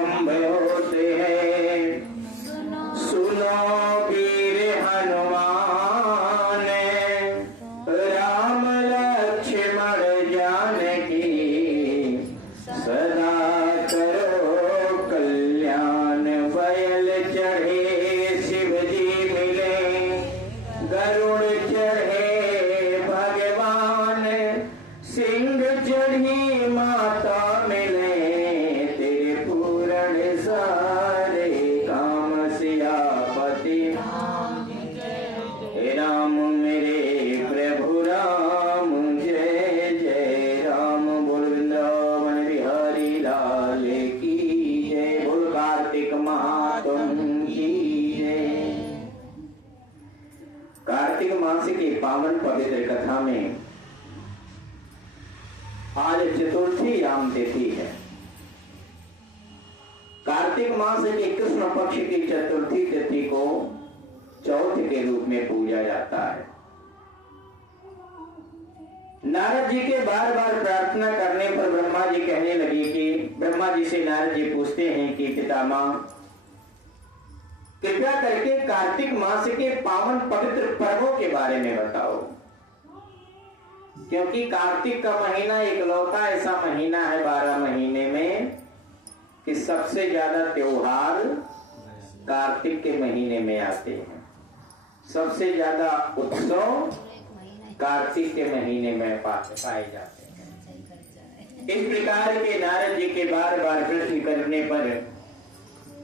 आरंभ होते हैं। सुनो वीर हनुमान, राम लक्ष्मण जानकी, सदा करो कल्याण। बैल चढ़े शिव जी मिले, गरुड़ चढ़े भगवान, सिंह चढ़ी माता मिले, तेरे पूर्ण सारे काम सियापति। राम मेरे प्रभु राम, जय जय राम। बोल वृंदावन बिहारी लाल की जय। बोल कार्तिक महात्म की जय। कार्तिक मास की पावन पवित्र कथा में आज चतुर्थी राम तिथि है। कार्तिक मास के कृष्ण पक्ष की चतुर्थी तिथि को चौथ के रूप में पूजा जाता है। नारद जी के बार बार प्रार्थना करने पर ब्रह्मा जी कहने लगे कि ब्रह्मा जी से नारद जी पूछते हैं कि पितामह, कृपया करके कार्तिक मास के पावन पवित्र पर्वों के बारे में बताओ, क्योंकि कार्तिक का महीना इकलौता ऐसा महीना है 12 महीने में कि सबसे ज्यादा त्योहार कार्तिक के महीने में आते हैं। सबसे ज्यादा उत्सव कार्तिक के महीने में पाए जाते हैं। इस प्रकार के नारद जी के बार बार प्रश्न करने पर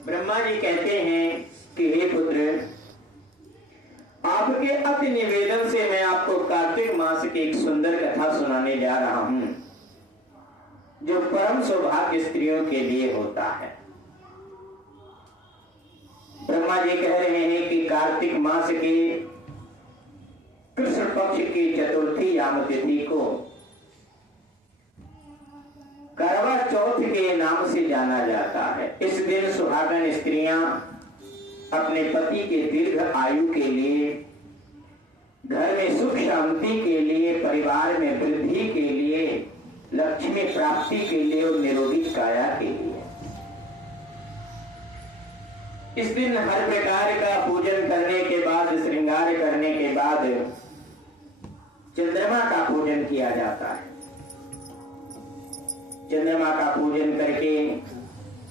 ब्रह्मा जी कहते हैं कि हे पुत्र, आपके अति निवेदन से मैं आपको कार्तिक मास की एक सुंदर कथा सुनाने जा रहा हूं, जो परम सौभाग्य स्त्रियों के लिए होता है। ब्रह्मा जी कह रहे हैं कि कार्तिक मास के कृष्ण पक्ष की चतुर्थी याम तिथि को करवा चौथ के नाम से जाना जाता है। इस दिन सुहागन स्त्रियां अपने पति के दीर्घ आयु के लिए, घर में सुख शांति के लिए, परिवार में वृद्धि के लिए, लक्ष्मी प्राप्ति के लिए और निरोगी काया के लिए इस दिन हर प्रकार का पूजन करने के बाद, श्रृंगार करने के बाद चंद्रमा का पूजन किया जाता है। चंद्रमा का पूजन करके,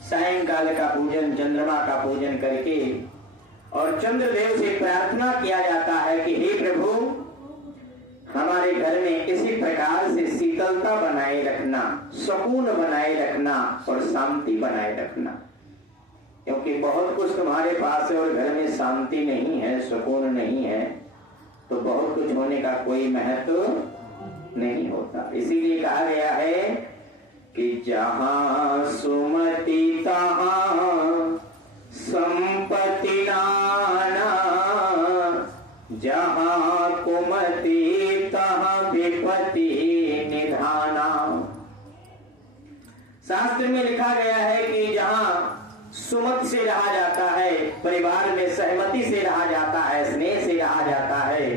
सायंकाल का पूजन चंद्रमा का पूजन करके और चंद्रदेव से प्रार्थना किया जाता है कि हे प्रभु, हमारे घर में इसी प्रकार से शीतलता बनाए रखना, सुकून बनाए रखना और शांति बनाए रखना, क्योंकि बहुत कुछ तुम्हारे पास है और घर में शांति नहीं है, सुकून नहीं है, तो बहुत कुछ होने का कोई महत्व नहीं होता। इसीलिए कहा गया है कि जहां सुमति तहां संपत्ति नाना, जहां कुमति तहां विपत्ति निधाना। शास्त्र में लिखा गया है कि जहां सुमत से रहा जाता है, परिवार में सहमति से रहा जाता है, स्नेह से रहा जाता है,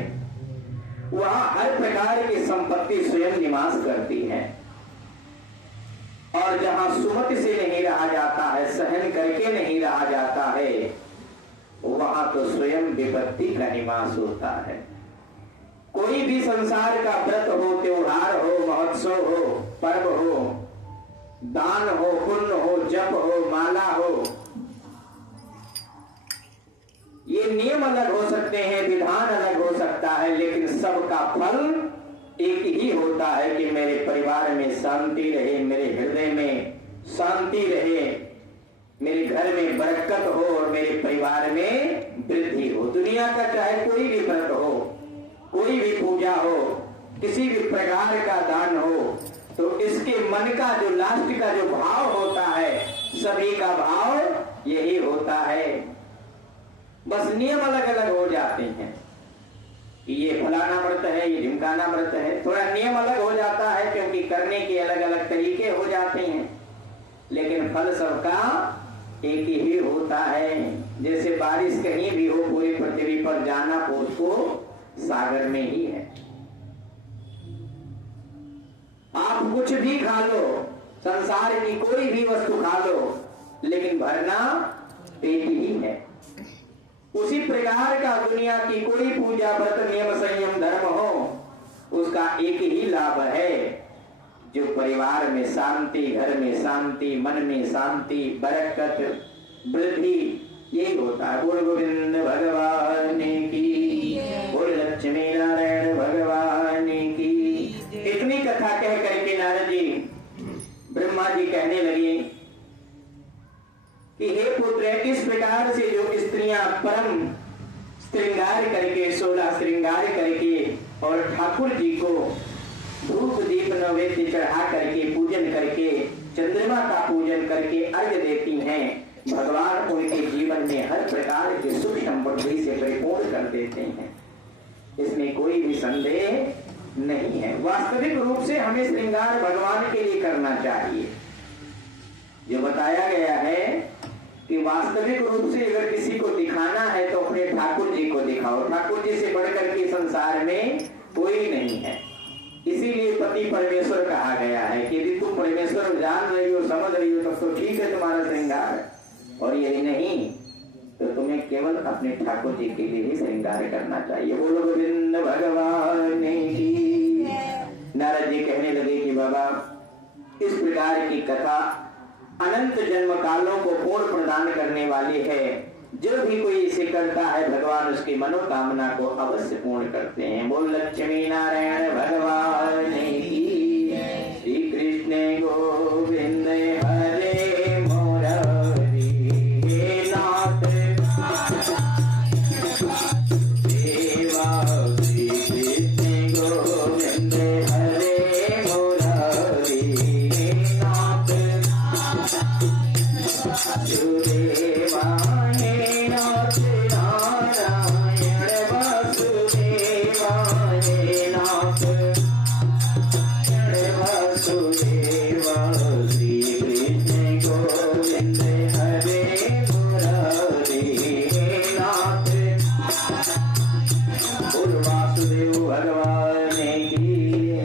वहां हर प्रकार की संपत्ति स्वयं निवास करती है। और जहां सुमति से नहीं रहा जाता है, सहन करके नहीं रहा जाता है, वहां तो स्वयं विपत्ति का निवास होता है। कोई भी संसार का व्रत हो, त्योहार हो, महोत्सव हो, पर्व हो, दान हो, पुण्य हो, जप हो, माला हो, ये नियम अलग हो सकते हैं, विधान अलग हो सकता है, लेकिन सबका फल एक ही होता है कि मेरे परिवार में शांति रहे, मेरे हृदय में शांति रहे, मेरे घर में बरकत हो और मेरे परिवार में वृद्धि हो। दुनिया का चाहे कोई भी व्रत हो, कोई भी पूजा हो, किसी भी प्रकार का दान हो, तो इसके मन का जो लास्ट का जो भाव होता है, सभी का भाव यही होता है। बस नियम अलग अलग हो जाते हैं कि ये फलाना व्रत है, ये ढिमकाना व्रत है, थोड़ा नियम अलग हो जाता है क्योंकि करने के अलग अलग तरीके हो जाते हैं, लेकिन फल सबका एक ही होता है। जैसे बारिश कहीं भी हो, पूरी पृथ्वी पर जाना पोष को सागर में ही है। आप कुछ भी खा लो, संसार की कोई भी वस्तु खा लो, लेकिन भरना पेट ही है। उसी प्रकार का दुनिया की कोई पूजा व्रत नियम संयम धर्म हो, उसका एक ही लाभ है, जो परिवार में शांति, घर में शांति, मन में शांति, बरकत, वृद्धि, यही होता है। बोल गोविंद भगवान की, बोल लक्ष्मी नारायण भगवान की। इतनी कथा कह करके नारद जी, ब्रह्मा जी कहने लगे कि हे पुत्र, इस प्रकार से जो स्त्रियां परम श्रृंगार करके, 16 श्रृंगार करके और ठाकुर जी को धूप दीप नैवेद्य चढ़ा करके, पूजन करके, चंद्रमा का पूजन करके अर्घ्य देती हैं, भगवान उनके जीवन में हर प्रकार के सुख समृद्धि से परिपूर्ण कर देते हैं। इसमें कोई भी संदेह नहीं है। वास्तविक रूप से हमें श्रृंगार भगवान के लिए करना चाहिए। जो बताया गया है कि वास्तविक रूप से अगर किसी को दिखाना है तो अपने ठाकुर जी को दिखाओ। ठाकुर जी से बढ़कर के संसार में कोई नहीं है। इसीलिए पति परमेश्वर कहा गया है कि यदि तुम परमेश्वर जान रही हो, समझ रही हो, तब तो ठीक है तुम्हारा श्रृंगार, और यदि नहीं तो तुम्हें केवल अपने ठाकुर जी के लिए ही श्रृंगार करना चाहिए। बोलो गोविंद भगवान की। नारद जी कहने लगे कि बाबा, इस प्रकार की कथा अनंत जन्म कालों को पूर्ण प्रदान करने वाली है। जो भी कोई इसे करता है, भगवान उसकी मनोकामना को अवश्य पूर्ण करते हैं। बोल लक्ष्मी नारायण भगवान की। श्री कृष्ण गोविंद हरे मुरारी, हे नाथ देवा। श्री कृष्ण गोविंद हरे मुरारी, हे नाथ